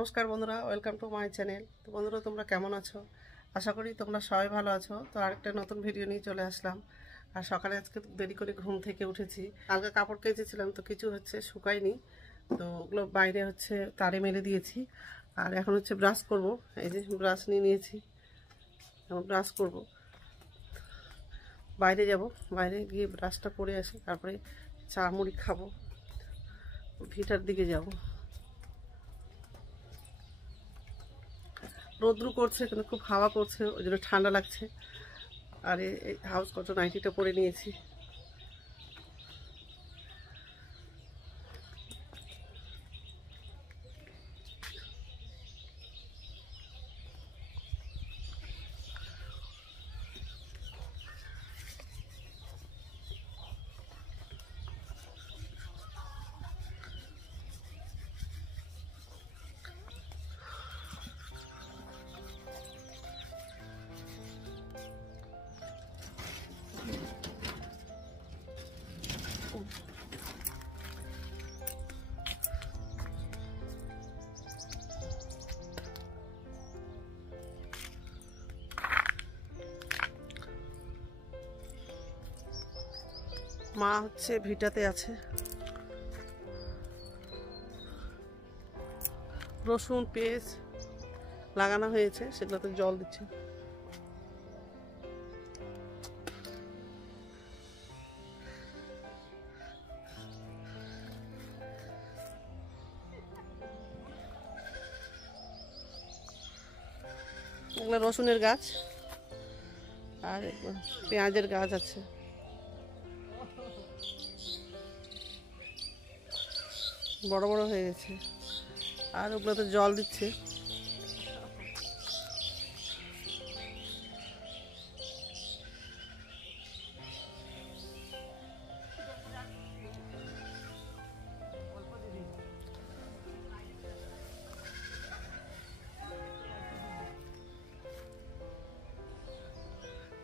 নমস্কার বন্ধুরা, welcome to my channel. তো বন্ধুরা, তোমরা কেমন আছো? আশা করি তোমরা সবাই ভালো আছো। তো আরেকটা নতুন ভিডিও নিয়ে চলে আসলাম। আর সকালে আজকে দেরি করে ঘুম থেকে উঠেছি। কালকে কাপড় কেচেছিলাম, তো কিছু শুকায়নি, তো ওগুলো বাইরে তারে মেলে দিয়েছি। আর এখন ব্রাশ করব। এই যে ব্রাশ নিয়ে নিয়েছি, এখন ব্রাশ করব। বাইরে যাব, বাইরে গিয়ে ব্রাশটা করে আসি, তারপরে চা মুড়ি খাবো, ভিটার দিকে যাব। রোদ্রু করছে কিন্তু খুব হাওয়া করছে, ওই জন্য ঠান্ডা লাগছে। আর এই হাউস কত নাইটিটা পরে নিয়েছি। মা ভিটাতে আছে, রসুন পেঁয়াজ লাগানো হয়েছে, সেগুলোতে জল দিচ্ছে। এগুলো রসুনের গাছ আর পেঁয়াজের গাছ আছে। বড় বড় হয়ে গেছে, আর ওগুলোতে জল দিচ্ছে।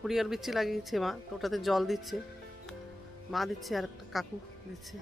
কুড়িয়ার বিচি লাগিয়েছে মা, তো ওটাতে জল দিচ্ছে। মা দিচ্ছে আর একটা কাকু দিচ্ছে।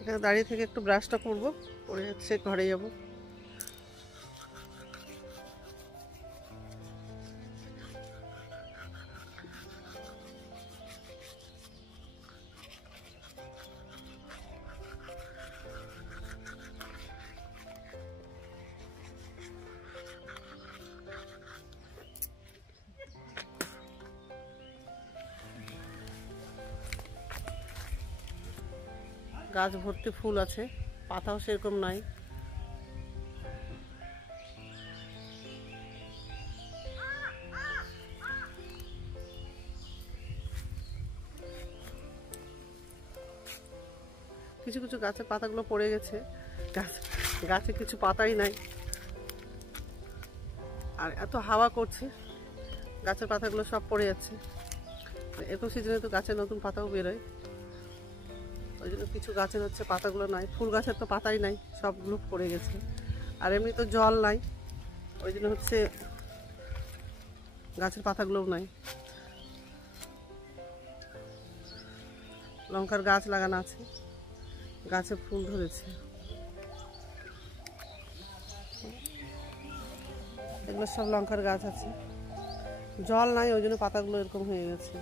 এখানে দাঁড়িয়ে থেকে একটু ব্রাশটা করবো, করে ঘরে যাবো। গাছ ভর্তি ফুল আছে, পাতাও সেরকম নাই। কিছু কিছু গাছের পাতাগুলো পড়ে গেছে, গাছে কিছু পাতাই নাই। আর এত হাওয়া করছে, গাছের পাতাগুলো সব পড়ে যাচ্ছে। এরকম সিজনে তো গাছের নতুন পাতাও বেরোয়, ওই জন্য কিছু গাছের পাতাগুলো নাই। ফুল গাছের তো পাতাই নাই, সবগুলো পড়ে গেছে। আর এমনি তো জল নাই, ওই জন্য গাছের পাতাগুলোও নাই। লঙ্কার গাছ লাগানো আছে, গাছে ফুল ধরেছে। এগুলো সব লঙ্কার গাছ আছে, জল নাই, ওই জন্য পাতাগুলো এরকম হয়ে গেছে।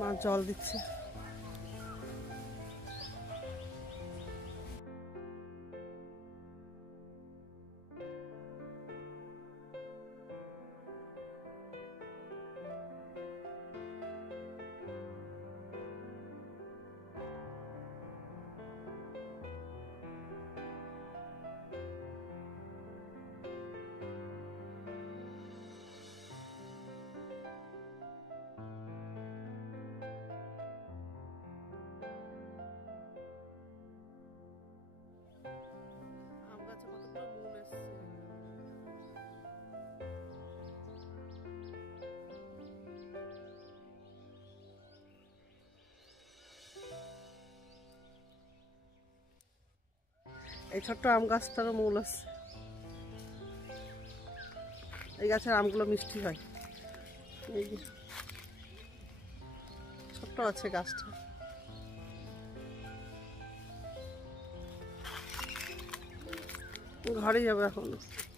মা জল দিচ্ছে। এই ছোট্ট আম গাছটারও মূল আছে। এই গাছের আমগুলো মিষ্টি হয়। এই যে ছোট ছোট্ট আছে গাছটা। ঘরে যাবো এখন,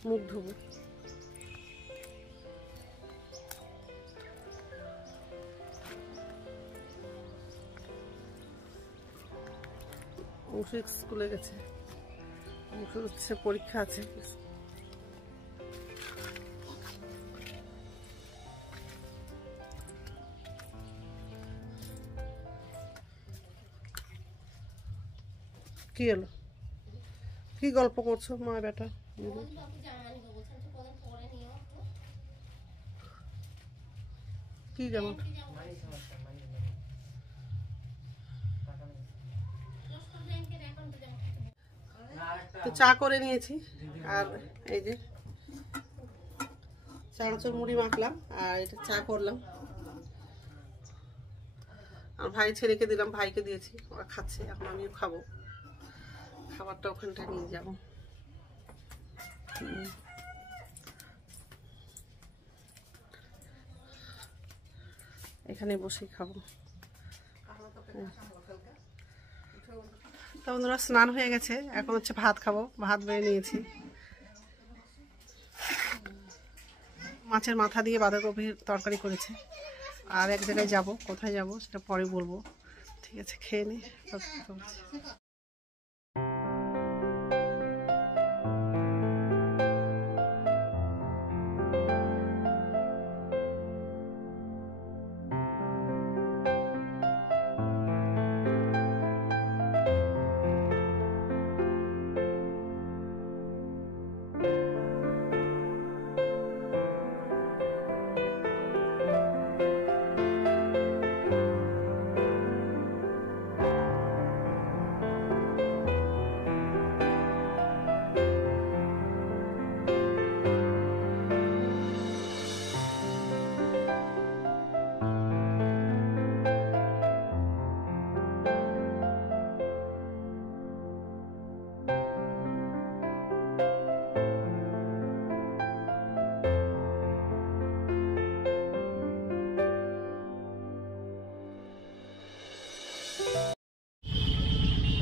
মুখ ধোবো। অংশু স্কুলে গেছে, অংশু হচ্ছে পরীক্ষা আছে। কি হলো, কি গল্প করছো মা বেটা? কি যেমন তো চা করে নিয়েছি, আর এই যে চানাচুর মুড়ি মাখলাম, আর এটা চা করলাম। আর ভাই ছেলেকে দিলাম, ভাইকে দিয়েছি, ওরা খাচ্ছে, এখন আমিও খাবো। খাবারটা ওখানটায় নিয়ে যাবো। এখানে বসেই খাবো। তো বন্ধুরা স্নান হয়ে গেছে, এখন হচ্ছে ভাত খাবো। ভাত বেড়ে নিয়েছি, মাছের মাথা দিয়ে বাঁধাকপির তরকারি করেছে। আর এক জায়গায় যাব, কোথায় যাব সেটা পরে বলবো। ঠিক আছে, খেয়ে নি।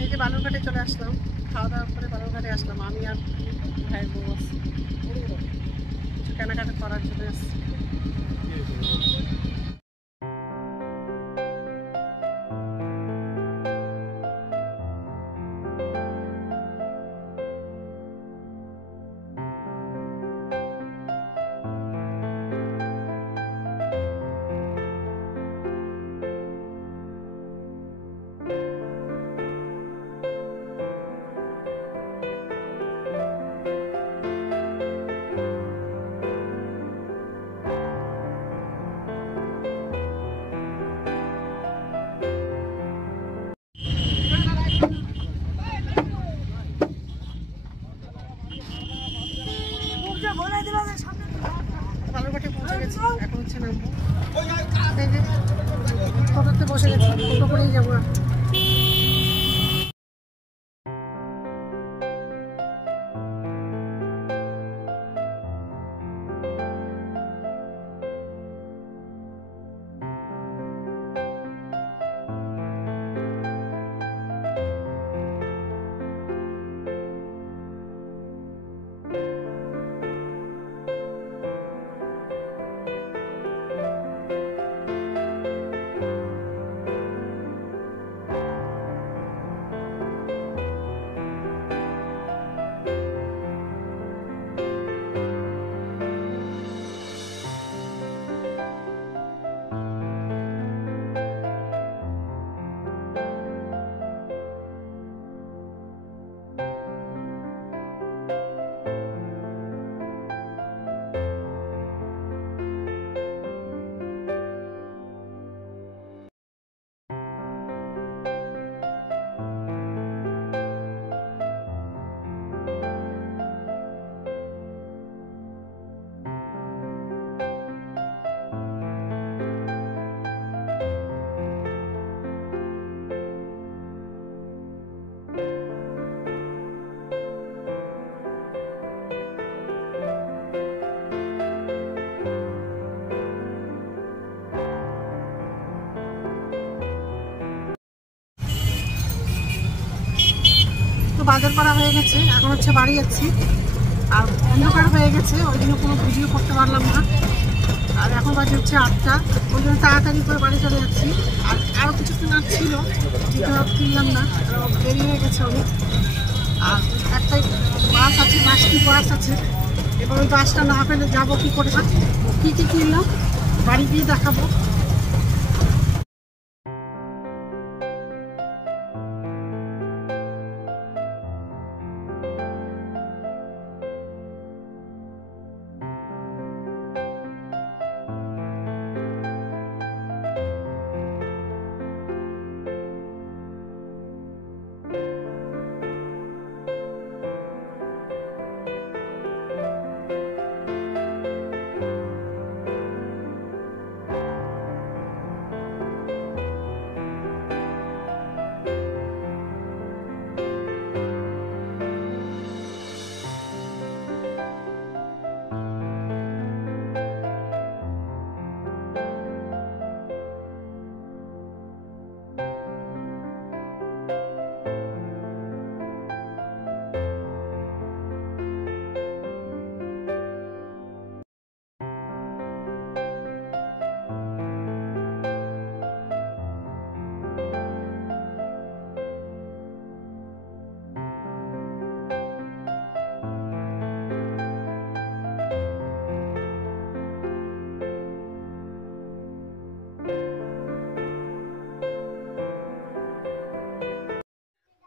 এই যে বালুরঘাটে চলে আসলাম, খাওয়া দাওয়া করে বালুরঘাটে আসলাম। আমি আর ভাইয়ের বউ আসছি, কিছু কেনাকাটা করার জন্য আসছি। বালুরঘাটে পৌঁছে গেছি, এখন হচ্ছে নামবো। টোটোতে বসে গেছি, টোটো করেই যাবো। বাজার করা হয়ে গেছে, এখন হচ্ছে বাড়ি যাচ্ছি। আর অন্ধকার হয়ে গেছে, ওই জন্য কোনো ভিডিও করতে পারলাম না। আর এখন বাজে হচ্ছে 8টা, ওই জন্য তাড়াতাড়ি করে বাড়ি চলে যাচ্ছি। আর আরও কিছু কেনার ছিল, কিনলাম না, দেরি হয়ে গেছে অনেক। আর একটাই বাস আছে, বাস আছে। এবার ওই বাসটা না পেলে যাবো কী করে? কী কী কিনলাম বাড়ি গিয়ে দেখাবো।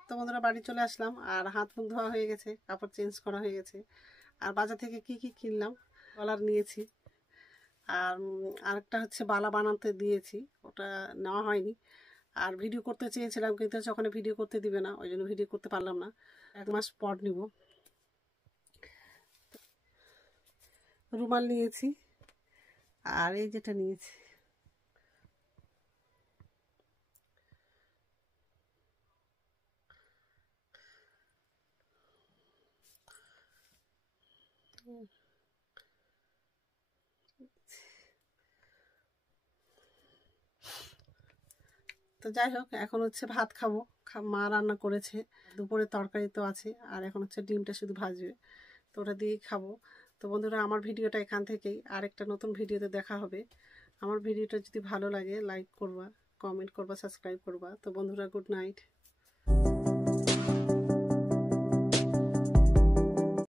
তো বন্ধুরা বাড়ি চলে আসলাম, আর হাত মুখ ধোয়া হয়ে গেছে, কাপড় চেঞ্জ করা হয়ে গেছে। আর বাজার থেকে কি কি কিনলাম, কলার নিয়েছি। আর আরেকটা হচ্ছে বালা বানাতে দিয়েছি, ওটা নেওয়া হয়নি। আর ভিডিও করতে চেয়েছিলাম, কিন্তু ওখানে ভিডিও করতে দিবে না, ওই জন্য ভিডিও করতে পারলাম না। 1 মাস পর নিব। রুমাল নিয়েছি, আর এই যেটা নিয়েছি। তো যাই হোক, এখন হচ্ছে ভাত খাবো। মা রান্না করেছে, দুপুরে তরকারি তো আছে, আর এখন হচ্ছে ডিমটা শুধু ভাজবে, তো ওটা দিয়েই খাবো। তো বন্ধুরা, আমার ভিডিওটা এখান থেকেই, আরেকটা নতুন ভিডিওতে দেখা হবে। আমার ভিডিওটা যদি ভালো লাগে লাইক করবা, কমেন্ট করবা, সাবস্ক্রাইব করবা। তো বন্ধুরা, গুড নাইট।